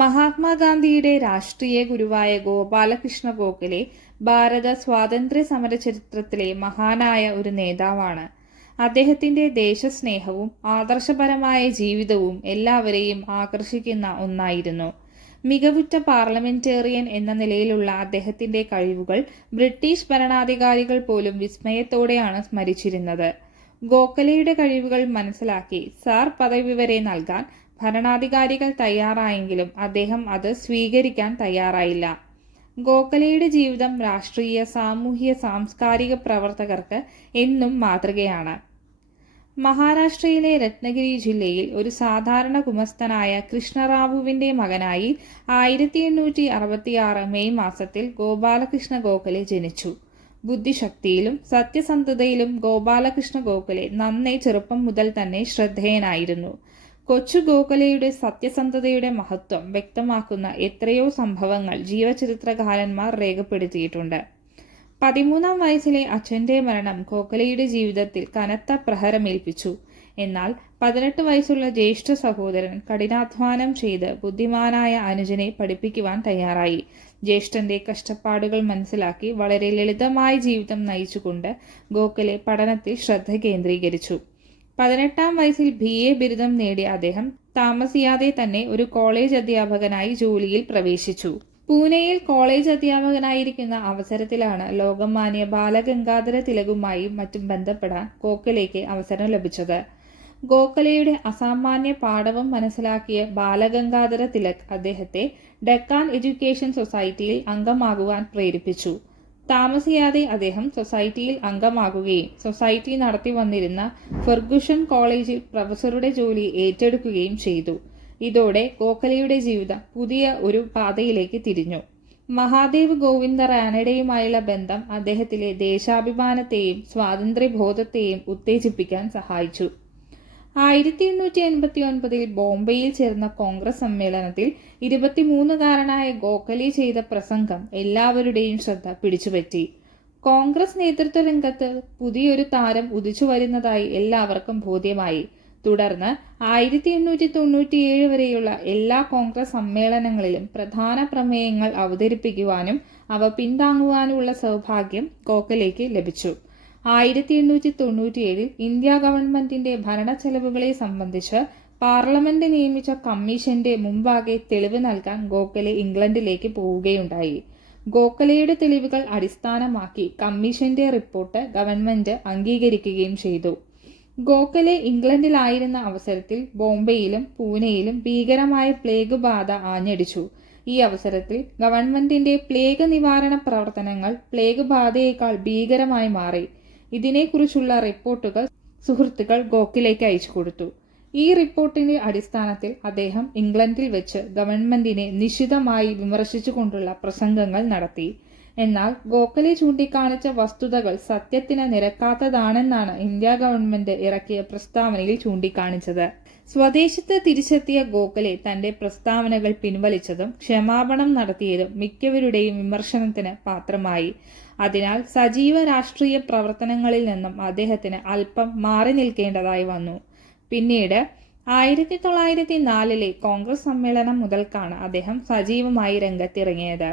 മഹാത്മാഗാന്ധിയുടെ രാഷ്ട്രീയ ഗുരുവായ ഗോപാലകൃഷ്ണ ഗോഖലെ ഭാരത സ്വാതന്ത്ര്യ സമര ചരിത്രത്തിലെ മഹാനായ ഒരു നേതാവാണ്. അദ്ദേഹത്തിന്റെ ദേശസ്നേഹവും ആദർശപരമായ ജീവിതവും എല്ലാവരെയും ആകർഷിക്കുന്ന ഒന്നായിരുന്നു. മികവുറ്റ പാർലമെന്റേറിയൻ എന്ന നിലയിലുള്ള അദ്ദേഹത്തിന്റെ കഴിവുകൾ ബ്രിട്ടീഷ് ഭരണാധികാരികൾ പോലും വിസ്മയത്തോടെയാണ് സ്മരിച്ചിരുന്നത്. ഗോഖലെയുടെ കഴിവുകൾ മനസ്സിലാക്കി സാർ പദവി വരെ നൽകാൻ ഭരണാധികാരികൾ തയ്യാറായെങ്കിലും അദ്ദേഹം അത് സ്വീകരിക്കാൻ തയ്യാറായില്ല. ഗോഖലെയുടെ ജീവിതം രാഷ്ട്രീയ, സാമൂഹ്യ, സാംസ്കാരിക പ്രവർത്തകർക്ക് എന്നും മാതൃകയാണ്. മഹാരാഷ്ട്രയിലെ രത്നഗിരി ജില്ലയിൽ ഒരു സാധാരണ ഗുമസ്തനായ കൃഷ്ണറാവുവിന്റെ മകനായി 1866 മെയ് മാസത്തിൽ ഗോപാലകൃഷ്ണ ഗോഖലെ ജനിച്ചു. ബുദ്ധിശക്തിയിലും സത്യസന്ധതയിലും ഗോപാലകൃഷ്ണ ഗോഖലെ നന്നേ ചെറുപ്പം മുതൽ തന്നെ ശ്രദ്ധേയനായിരുന്നു. കൊച്ചു ഗോഖലെയുടെ സത്യസന്ധതയുടെ മഹത്വം വ്യക്തമാക്കുന്ന എത്രയോ സംഭവങ്ങൾ ജീവചരിത്രകാരന്മാർ രേഖപ്പെടുത്തിയിട്ടുണ്ട്. 13-ാം വയസ്സിലെ അച്ഛന്റെ മരണം ഗോഖലെയുടെ ജീവിതത്തിൽ കനത്ത പ്രഹരമേൽപ്പിച്ചു. എന്നാൽ 18 വയസ്സുള്ള ജ്യേഷ്ഠ സഹോദരൻ കഠിനാധ്വാനം ചെയ്ത് ബുദ്ധിമാനായ അനുജനെ പഠിപ്പിക്കുവാൻ തയ്യാറായി. ജ്യേഷ്ഠന്റെ കഷ്ടപ്പാടുകൾ മനസ്സിലാക്കി വളരെ ലളിതമായ ജീവിതം നയിച്ചുകൊണ്ട് ഗോഖലെ പഠനത്തിൽ ശ്രദ്ധ കേന്ദ്രീകരിച്ചു. 18-ാം വയസ്സിൽ BA ബിരുദം നേടിയ അദ്ദേഹം താമസിയാതെ തന്നെ ഒരു കോളേജ് അധ്യാപകനായി ജോലിയിൽ പ്രവേശിച്ചു. പൂനെയിൽ കോളേജ് അധ്യാപകനായിരിക്കുന്ന അവസരത്തിലാണ് ലോകമാന്യ ബാലഗംഗാധര തിലകുമായും മറ്റും ബന്ധപ്പെടാൻ ഗോഖലെയ്ക്ക് അവസരം ലഭിച്ചത്. ഗോഖലെയുടെ അസാമാന്യ പാടവം മനസ്സിലാക്കിയ ബാലഗംഗാധര തിലക് അദ്ദേഹത്തെ ഡെക്കാൻ എഡ്യൂക്കേഷൻ സൊസൈറ്റിയിൽ അംഗമാകുവാൻ പ്രേരിപ്പിച്ചു. താമസിയാതെ അദ്ദേഹം സൊസൈറ്റിയിൽ അംഗമാകുകയും സൊസൈറ്റി നടത്തി വന്നിരുന്ന ഫെർഗുസൺ കോളേജിൽ പ്രൊഫസറുടെ ജോലി ഏറ്റെടുക്കുകയും ചെയ്തു. ഇതോടെ ഗോഖലെയുടെ ജീവിതം പുതിയ ഒരു പാതയിലേക്ക് തിരിഞ്ഞു. മഹാദേവ് ഗോവിന്ദ റാനഡെയുമായുള്ള ബന്ധം അദ്ദേഹത്തിലെ ദേശാഭിമാനത്തെയും സ്വാതന്ത്ര്യബോധത്തെയും ഉത്തേജിപ്പിക്കാൻ സഹായിച്ചു. 1889 ബോംബെയിൽ ചേർന്ന കോൺഗ്രസ് സമ്മേളനത്തിൽ 23-കാരനായ ഗോഖലെ ചെയ്ത പ്രസംഗം എല്ലാവരുടെയും ശ്രദ്ധ പിടിച്ചുപറ്റി. കോൺഗ്രസ് നേതൃത്വ രംഗത്ത് പുതിയൊരു താരം ഉദിച്ചു വരുന്നതായി എല്ലാവർക്കും ബോധ്യമായി. തുടർന്ന് 1897 വരെയുള്ള എല്ലാ കോൺഗ്രസ് സമ്മേളനങ്ങളിലും പ്രധാന പ്രമേയങ്ങൾ അവതരിപ്പിക്കുവാനും അവ പിന്താങ്ങുവാനുമുള്ള സൗഭാഗ്യം ഗോഖലെയ്ക്ക് ലഭിച്ചു. 1897 ഇന്ത്യ ഗവൺമെന്റിന്റെ ഭരണ ചെലവുകളെ സംബന്ധിച്ച് പാർലമെന്റ് നിയമിച്ച കമ്മീഷന്റെ മുമ്പാകെ തെളിവ് നൽകാൻ ഗോഖലെ ഇംഗ്ലണ്ടിലേക്ക് പോവുകയുണ്ടായി. ഗോഖലെയുടെ തെളിവുകൾ അടിസ്ഥാനമാക്കി കമ്മീഷന്റെ റിപ്പോർട്ട് ഗവൺമെന്റ് അംഗീകരിക്കുകയും ചെയ്തു. ഗോഖലെ ഇംഗ്ലണ്ടിലായിരുന്ന അവസരത്തിൽ ബോംബെയിലും പൂനെയിലും ഭീകരമായ പ്ലേഗ് ബാധ ആഞ്ഞടിച്ചു. ഈ അവസരത്തിൽ ഗവൺമെന്റിന്റെ പ്ലേഗ് നിവാരണ പ്രവർത്തനങ്ങൾ പ്ലേഗ് ബാധയേക്കാൾ ഭീകരമായി മാറി. ഇതിനെക്കുറിച്ചുള്ള റിപ്പോർട്ടുകൾ സുഹൃത്തുക്കൾ ഗോഖലെയ്ക്ക് അയച്ചു കൊടുത്തു. ഈ റിപ്പോർട്ടിന്റെ അടിസ്ഥാനത്തിൽ അദ്ദേഹം ഇംഗ്ലണ്ടിൽ വെച്ച് ഗവൺമെന്റിനെ നിശിതമായി വിമർശിച്ചുകൊണ്ടുള്ള പ്രസംഗങ്ങൾ നടത്തി. എന്നാൽ ഗോഖലെ ചൂണ്ടിക്കാണിച്ച വസ്തുതകൾ സത്യത്തിന് നിരക്കാത്തതാണെന്നാണ് ഇന്ത്യ ഗവൺമെന്റ് ഇറക്കിയ പ്രസ്താവനയിൽ ചൂണ്ടിക്കാണിച്ചത്. സ്വദേശത്ത് തിരിച്ചെത്തിയ ഗോഖലെ തന്റെ പ്രസ്താവനകൾ പിൻവലിച്ചതും ക്ഷമാപണം നടത്തിയതും മിക്കവരുടെയും വിമർശനത്തിന് പാത്രമായി. അതിനാൽ സജീവ രാഷ്ട്രീയ പ്രവർത്തനങ്ങളിൽ നിന്നും അദ്ദേഹത്തിന് അല്പം മാറി നിൽക്കേണ്ടതായി വന്നു. പിന്നീട് 1904 കോൺഗ്രസ് സമ്മേളനം മുതൽക്കാണ് അദ്ദേഹം സജീവമായി രംഗത്തിറങ്ങിയത്.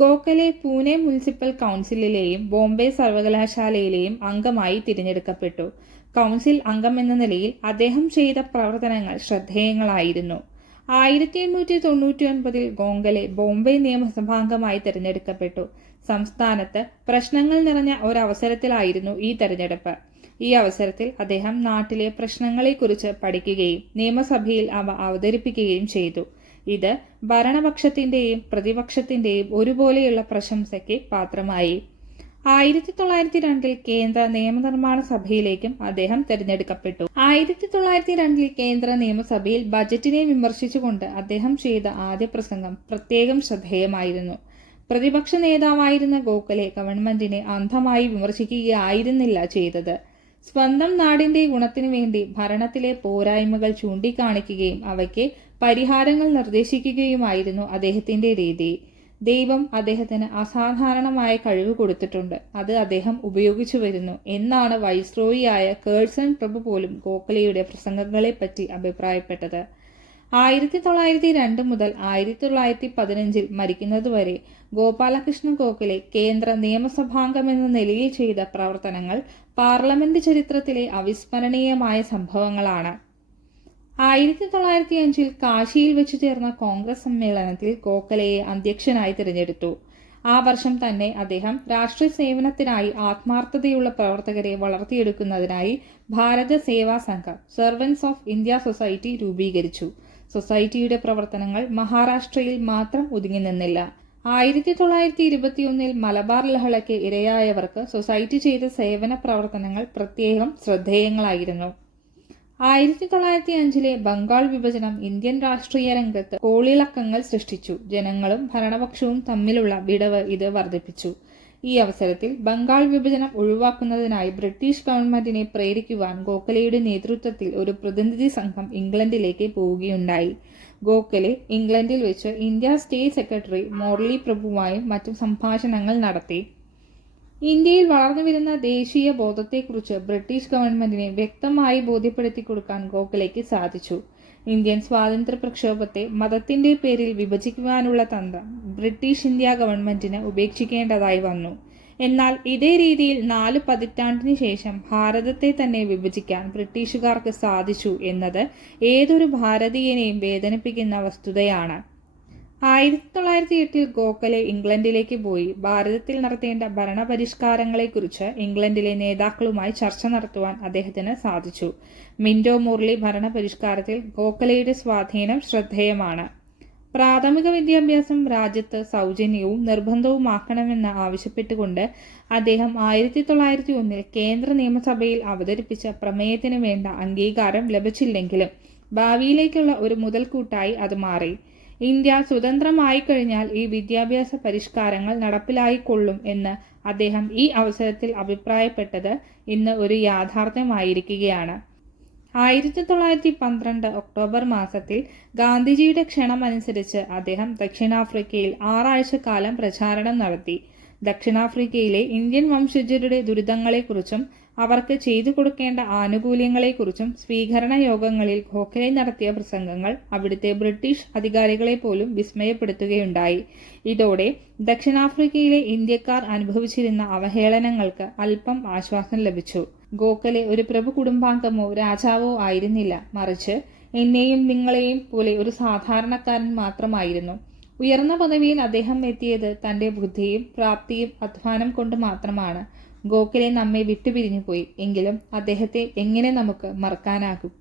ഗോഖലെ പൂനെ മുനിസിപ്പൽ കൗൺസിലിലെയും ബോംബെ സർവകലാശാലയിലെയും അംഗമായി തിരഞ്ഞെടുക്കപ്പെട്ടു. കൗൺസിൽ അംഗമെന്ന നിലയിൽ അദ്ദേഹം ചെയ്ത പ്രവർത്തനങ്ങൾ ശ്രദ്ധേയങ്ങളായിരുന്നു. 1899 ഗോഖലെ ബോംബെ നിയമസഭാംഗമായി തിരഞ്ഞെടുക്കപ്പെട്ടു. സംസ്ഥാനത്ത് പ്രശ്നങ്ങൾ നിറഞ്ഞ ഒരവസരത്തിലായിരുന്നു ഈ തെരഞ്ഞെടുപ്പ്. ഈ അവസരത്തിൽ അദ്ദേഹം നാട്ടിലെ പ്രശ്നങ്ങളെക്കുറിച്ച് പഠിക്കുകയും നിയമസഭയിൽ അവ അവതരിപ്പിക്കുകയും ചെയ്തു. ഇത് ഭരണപക്ഷത്തിന്റെയും പ്രതിപക്ഷത്തിന്റെയും ഒരുപോലെയുള്ള പ്രശംസയ്ക്ക് പാത്രമായി. 1902 കേന്ദ്ര നിയമനിർമ്മാണ സഭയിലേക്കും അദ്ദേഹം തിരഞ്ഞെടുക്കപ്പെട്ടു. 1902 കേന്ദ്ര നിയമസഭയിൽ ബജറ്റിനെ വിമർശിച്ചുകൊണ്ട് അദ്ദേഹം ചെയ്ത ആദ്യ പ്രസംഗം പ്രത്യേകം ശ്രദ്ധേയമായിരുന്നു. പ്രതിപക്ഷ നേതാവായിരുന്ന ഗോഖലെ ഗവൺമെന്റിനെ അന്ധമായി വിമർശിക്കുകയായിരുന്നില്ല ചെയ്തത്. സ്വന്തം നാടിന്റെ ഗുണത്തിനു വേണ്ടി ഭരണത്തിലെ പോരായ്മകൾ ചൂണ്ടിക്കാണിക്കുകയും അവയ്ക്ക് പരിഹാരങ്ങൾ നിർദ്ദേശിക്കുകയുമായിരുന്നു അദ്ദേഹത്തിന്റെ രീതി. ദൈവം അദ്ദേഹത്തിന് അസാധാരണമായ കഴിവ് കൊടുത്തിട്ടുണ്ട്, അത് അദ്ദേഹം ഉപയോഗിച്ചു വരുന്നു എന്നാണ് വൈസ്രോയിയായ കേഴ്സൺ പ്രഭു പോലും ഗോഖലെയുടെ പ്രസംഗങ്ങളെപ്പറ്റി അഭിപ്രായപ്പെട്ടത്. 1902 മുതൽ 1915 മരിക്കുന്നതുവരെ ഗോപാലകൃഷ്ണ ഗോഖലെ കേന്ദ്ര നിയമസഭാംഗമെന്ന നിലയിൽ ചെയ്ത പ്രവർത്തനങ്ങൾ പാർലമെന്റ് ചരിത്രത്തിലെ അവിസ്മരണീയമായ സംഭവങ്ങളാണ്. 1905 കാശിയിൽ വെച്ചു ചേർന്ന കോൺഗ്രസ് സമ്മേളനത്തിൽ ഗോഖലെയെ അധ്യക്ഷനായി തിരഞ്ഞെടുത്തു. ആ വർഷം തന്നെ അദ്ദേഹം രാഷ്ട്രീയ സേവനത്തിനായി ആത്മാർത്ഥതയുള്ള പ്രവർത്തകരെ വളർത്തിയെടുക്കുന്നതിനായി ഭാരത സേവാ സംഘം സെർവൻസ് ഓഫ് ഇന്ത്യ സൊസൈറ്റി രൂപീകരിച്ചു. സൊസൈറ്റിയുടെ പ്രവർത്തനങ്ങൾ മഹാരാഷ്ട്രയിൽ മാത്രം ഒതുങ്ങി നിന്നില്ല. 1921 മലബാർ ലഹളയ്ക്ക് ഇരയായവർക്ക് സൊസൈറ്റി ചെയ്ത സേവന പ്രവർത്തനങ്ങൾ പ്രത്യേകം ശ്രദ്ധേയങ്ങളായിരുന്നു. 1905 ബംഗാൾ വിഭജനം ഇന്ത്യൻ രാഷ്ട്രീയ രംഗത്ത് കോളിളക്കങ്ങൾ സൃഷ്ടിച്ചു. ജനങ്ങളും ഭരണപക്ഷവും തമ്മിലുള്ള വിടവ് ഇത് വർദ്ധിപ്പിച്ചു. ഈ അവസരത്തിൽ ബംഗാൾ വിഭജനം ഒഴിവാക്കുന്നതിനായി ബ്രിട്ടീഷ് ഗവൺമെന്റിനെ പ്രേരിക്കുവാൻ ഗോഖലെയുടെ നേതൃത്വത്തിൽ ഒരു പ്രതിനിധി സംഘം ഇംഗ്ലണ്ടിലേക്ക് പോവുകയുണ്ടായി. ഗോഖലെ ഇംഗ്ലണ്ടിൽ വെച്ച് ഇന്ത്യ സ്റ്റേറ്റ് സെക്രട്ടറി മോർലി പ്രഭുവുമായും മറ്റും സംഭാഷണങ്ങൾ നടത്തി. ഇന്ത്യയിൽ വളർന്നുവരുന്ന ദേശീയ ബോധത്തെക്കുറിച്ച് ബ്രിട്ടീഷ് ഗവൺമെന്റിനെ വ്യക്തമായി ബോധ്യപ്പെടുത്തി കൊടുക്കാൻ ഗോഖലെയ്ക്ക് സാധിച്ചു. ഇന്ത്യൻ സ്വാതന്ത്ര്യ പ്രക്ഷോഭത്തെ മതത്തിന്റെ പേരിൽ വിഭജിക്കുവാനുള്ള തന്ത്രം ബ്രിട്ടീഷ് ഇന്ത്യ ഗവൺമെന്റിന് ഉപേക്ഷിക്കേണ്ടതായി വന്നു. എന്നാൽ ഇതേ രീതിയിൽ 4 പതിറ്റാണ്ടിന് ശേഷം ഭാരതത്തെ തന്നെ വിഭജിക്കാൻ ബ്രിട്ടീഷുകാർക്ക് സാധിച്ചു എന്നത് ഏതൊരു ഭാരതീയനെയും വേദനിപ്പിക്കുന്ന വസ്തുതയാണ്. 1908 ഗോഖലെ ഇംഗ്ലണ്ടിലേക്ക് പോയി. ഭാരതത്തിൽ നടത്തേണ്ട ഭരണപരിഷ്കാരങ്ങളെക്കുറിച്ച് ഇംഗ്ലണ്ടിലെ നേതാക്കളുമായി ചർച്ച നടത്തുവാൻ അദ്ദേഹത്തിന് സാധിച്ചു. മിന്റോ മോർലി ഭരണപരിഷ്കാരത്തിൽ ഗോഖലെയുടെ സ്വാധീനം ശ്രദ്ധേയമാണ്. പ്രാഥമിക വിദ്യാഭ്യാസം രാജ്യത്ത് സൗജന്യവും നിർബന്ധവുമാക്കണമെന്ന് ആവശ്യപ്പെട്ടുകൊണ്ട് അദ്ദേഹം 1901 കേന്ദ്ര നിയമസഭയിൽ അവതരിപ്പിച്ച പ്രമേയത്തിന് വേണ്ട അംഗീകാരം ലഭിച്ചില്ലെങ്കിലും ഭാവിയിലേക്കുള്ള ഒരു മുതൽക്കൂട്ടായി അത് മാറി. ഇന്ത്യ സ്വതന്ത്രമായി കഴിഞ്ഞാൽ ഈ വിദ്യാഭ്യാസ പരിഷ്കാരങ്ങൾ നടപ്പിലായിക്കൊള്ളും എന്ന് അദ്ദേഹം ഈ അവസരത്തിൽ അഭിപ്രായപ്പെട്ടത് ഇന്ന് ഒരു യാഥാർത്ഥ്യമായിരിക്കുകയാണ്. 1912 ഒക്ടോബർ മാസത്തിൽ ഗാന്ധിജിയുടെ ക്ഷണമനുസരിച്ച് അദ്ദേഹം ദക്ഷിണാഫ്രിക്കയിൽ 6 ആഴ്ചക്കാലം പ്രചാരണം നടത്തി. ദക്ഷിണാഫ്രിക്കയിലെ ഇന്ത്യൻ വംശജരുടെ ദുരിതങ്ങളെക്കുറിച്ചും അവർക്ക് ചെയ്തു കൊടുക്കേണ്ട ആനുകൂല്യങ്ങളെക്കുറിച്ചും സ്വീകരണ യോഗങ്ങളിൽ ഗോഖലെ നടത്തിയ പ്രസംഗങ്ങൾ അവിടുത്തെ ബ്രിട്ടീഷ് അധികാരികളെ പോലും വിസ്മയപ്പെടുത്തുകയുണ്ടായി. ഇതോടെ ദക്ഷിണാഫ്രിക്കയിലെ ഇന്ത്യക്കാർ അനുഭവിച്ചിരുന്ന അവഹേളനങ്ങൾക്ക് അല്പം ആശ്വാസം ലഭിച്ചു. ഗോഖലെ ഒരു പ്രഭു കുടുംബാംഗമോ രാജാവോ ആയിരുന്നില്ല, മറിച്ച് എന്നെയും നിങ്ങളെയും പോലെ ഒരു സാധാരണക്കാരൻ മാത്രമായിരുന്നു. ഉയർന്ന പദവിയിൽ അദ്ദേഹം എത്തിയത് തന്റെ ബുദ്ധിയും പ്രാപ്തിയും അധ്വാനം കൊണ്ട് മാത്രമാണ്. ഗോഖലെ നമ്മെ വിട്ടുപിരിഞ്ഞു പോയി, എങ്കിലും അദ്ദേഹത്തെ എങ്ങനെ നമുക്ക് മറക്കാനാകും?